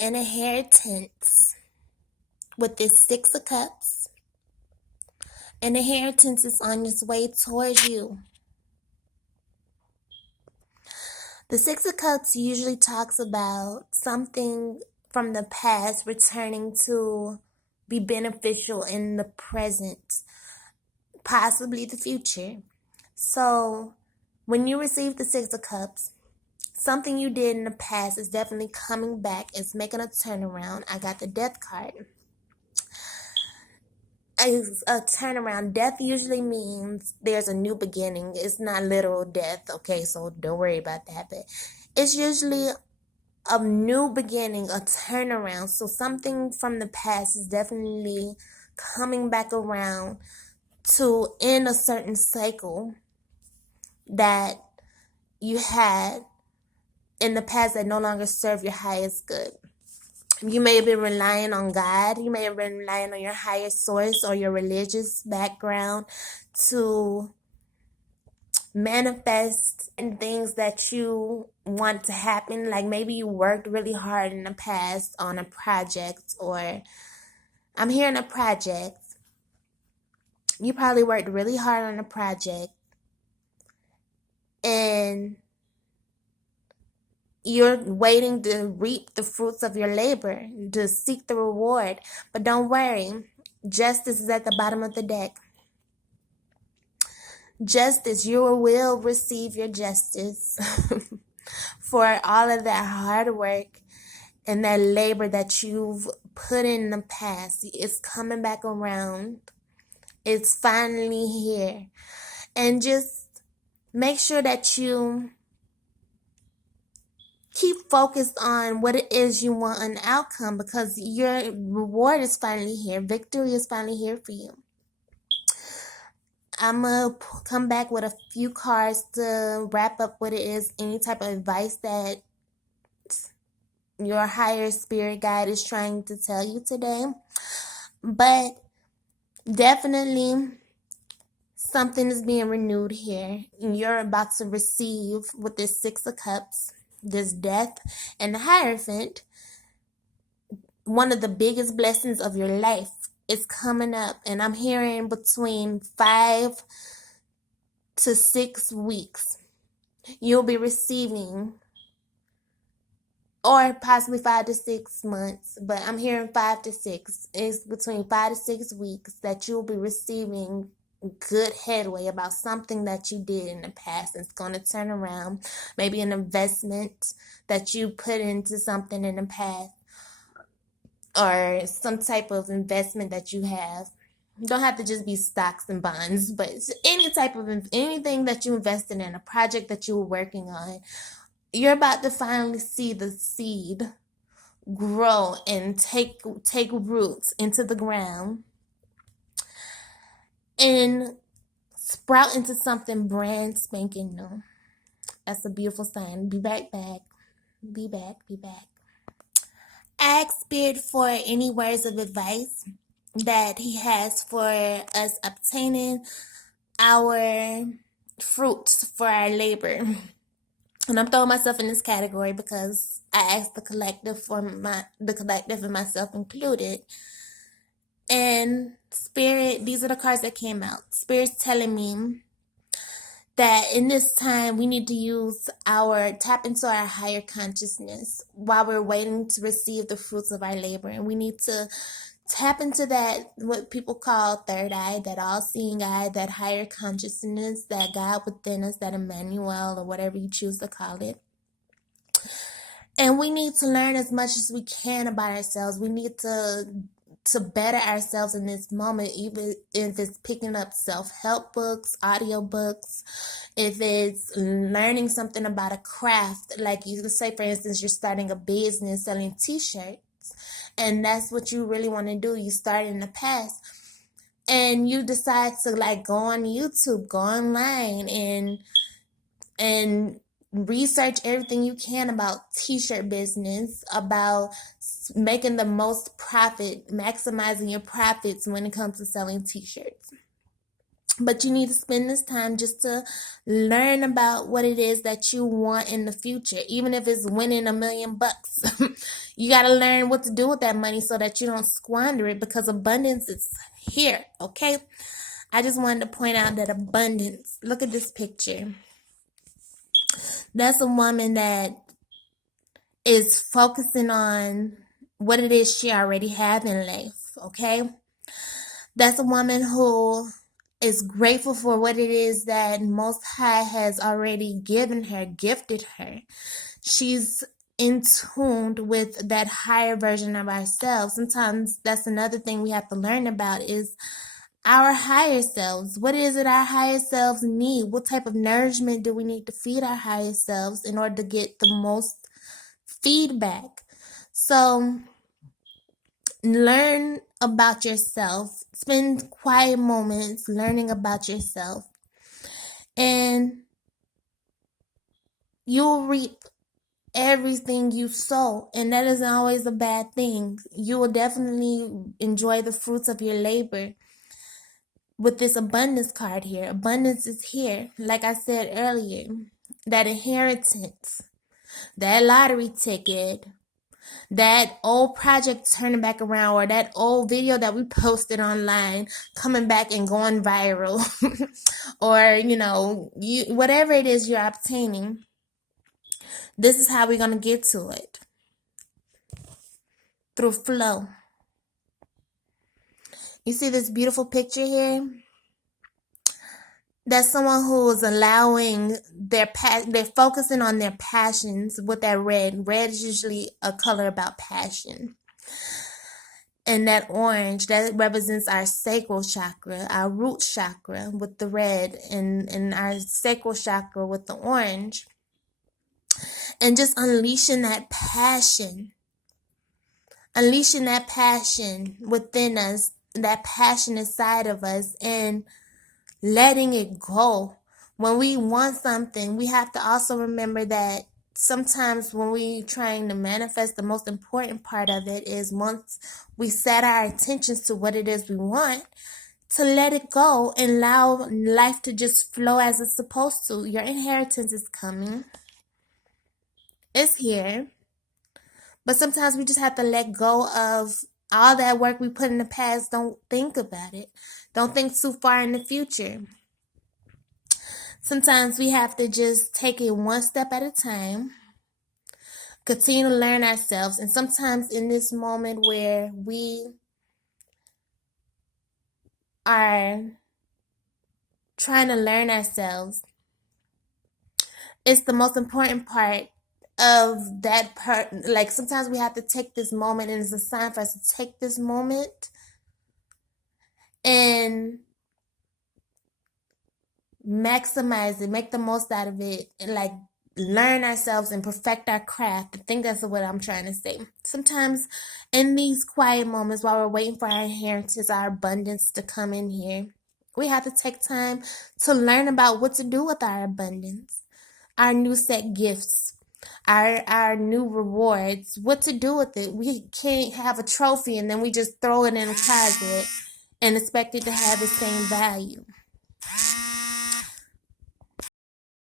an inheritance with this Six of Cups. An inheritance is on its way towards you. The Six of Cups usually talks about something from the past returning to be beneficial in the present, possibly the future. So when you receive the Six of Cups, something you did in the past is definitely coming back. It's making a turnaround. I got the Death card. A turnaround. Death usually means there's a new beginning. It's not literal death, okay? So don't worry about that. But it's usually a new beginning, a turnaround. So something from the past is definitely coming back around to end a certain cycle that you had in the past that no longer serve your highest good. You may have been relying on God. You may have been relying on your higher source or your religious background to manifest things that you want to happen. Like maybe you worked really hard in the past on a project, or I'm hearing a project. You probably worked really hard on a project and you're waiting to reap the fruits of your labor, to seek the reward. But don't worry, justice is at the bottom of the deck. Justice, you will receive your justice for all of that hard work and that labor that you've put in the past. It's coming back around. It's finally here. And just make sure that you keep focused on what it is you want an outcome, because your reward is finally here. Victory is finally here for you. I'm going to come back with a few cards to wrap up what it is, any type of advice that your higher spirit guide is trying to tell you today. But definitely something is being renewed here. You're about to receive with this Six of Cups, this Death, and the Hierophant. One of the biggest blessings of your life is coming up, and I'm hearing between 5 to 6 weeks you'll be receiving, or possibly 5 to 6 months, but I'm hearing 5 to 6. It's between 5 to 6 weeks that you'll be receiving good headway about something that you did in the past. It's going to turn around. Maybe an investment that you put into something in the past, or some type of investment that you have. Don't have to just be stocks and bonds, but any type of anything that you invested in, a project that you were working on. You're about to finally see the seed grow and take roots into the ground and sprout into something brand spanking new. That's a beautiful sign. Be back. Be back. Ask Spirit for any words of advice that he has for us obtaining our fruits for our labor. And I'm throwing myself in this category because I asked the collective and myself included. And Spirit, these are the cards that came out. Spirit's telling me that in this time we need to tap into our higher consciousness while we're waiting to receive the fruits of our labor. And we need to tap into that, what people call third eye, that all-seeing eye, that higher consciousness, that God within us, that Emmanuel, or whatever you choose to call it. And we need to learn as much as we can about ourselves. We need to better ourselves in this moment, even if it's picking up self-help books, audio books, if it's learning something about a craft. Like you could say, for instance, you're starting a business selling t-shirts, and that's what you really want to do. You started in the past and you decide to go on YouTube, go online and research everything you can about t-shirt business, about making the most profit, maximizing your profits when it comes to selling t-shirts. But you need to spend this time just to learn about what it is that you want in the future. Even if it's winning $1 million, you got to learn what to do with that money so that you don't squander it, because abundance is here, okay? I just wanted to point out that abundance. Look at this picture. That's a woman that is focusing on what it is she already have in life, okay? That's a woman who is grateful for what it is that Most High has already given her, gifted her. She's in tune with that higher version of ourselves. Sometimes that's another thing we have to learn about is our higher selves. What is it our higher selves need? What type of nourishment do we need to feed our higher selves in order to get the most feedback? So learn about yourself. Spend quiet moments learning about yourself, and you'll reap everything you sow, and that isn't always a bad thing. You will definitely enjoy the fruits of your labor with this abundance card here. Abundance is here. Like I said earlier, that inheritance, that lottery ticket, that old project turning back around, or that old video that we posted online coming back and going viral, or whatever it is you're obtaining. This is how we're going to get to it, through flow. You see this beautiful picture here? That's someone who is allowing they're focusing on their passions with that red. Red is usually a color about passion. And that orange, that represents our sacral chakra, our root chakra with the red, and our sacral chakra with the orange. And just unleashing that passion. Unleashing that passion within us, that passion inside of us, and letting it go. When we want something, we have to also remember that sometimes when we're trying to manifest, the most important part of it is once we set our attentions to what it is we want, to let it go and allow life to just flow as it's supposed to. Your inheritance is coming. It's here. But sometimes we just have to let go of all that work we put in the past. Don't think about it. Don't think too far in the future. Sometimes we have to just take it one step at a time. Continue to learn ourselves. And sometimes in this moment where we are trying to learn ourselves, it's the most important part of that part. Like sometimes we have to take this moment, and it's a sign for us to take this moment and maximize it, make the most out of it, and like learn ourselves and perfect our craft. I think that's what I'm trying to say. Sometimes in these quiet moments while we're waiting for our inheritance, our abundance to come in here, we have to take time to learn about what to do with our abundance, our new set gifts, our new rewards, what to do with it. We can't have a trophy and then we just throw it in a closet and expect it to have the same value.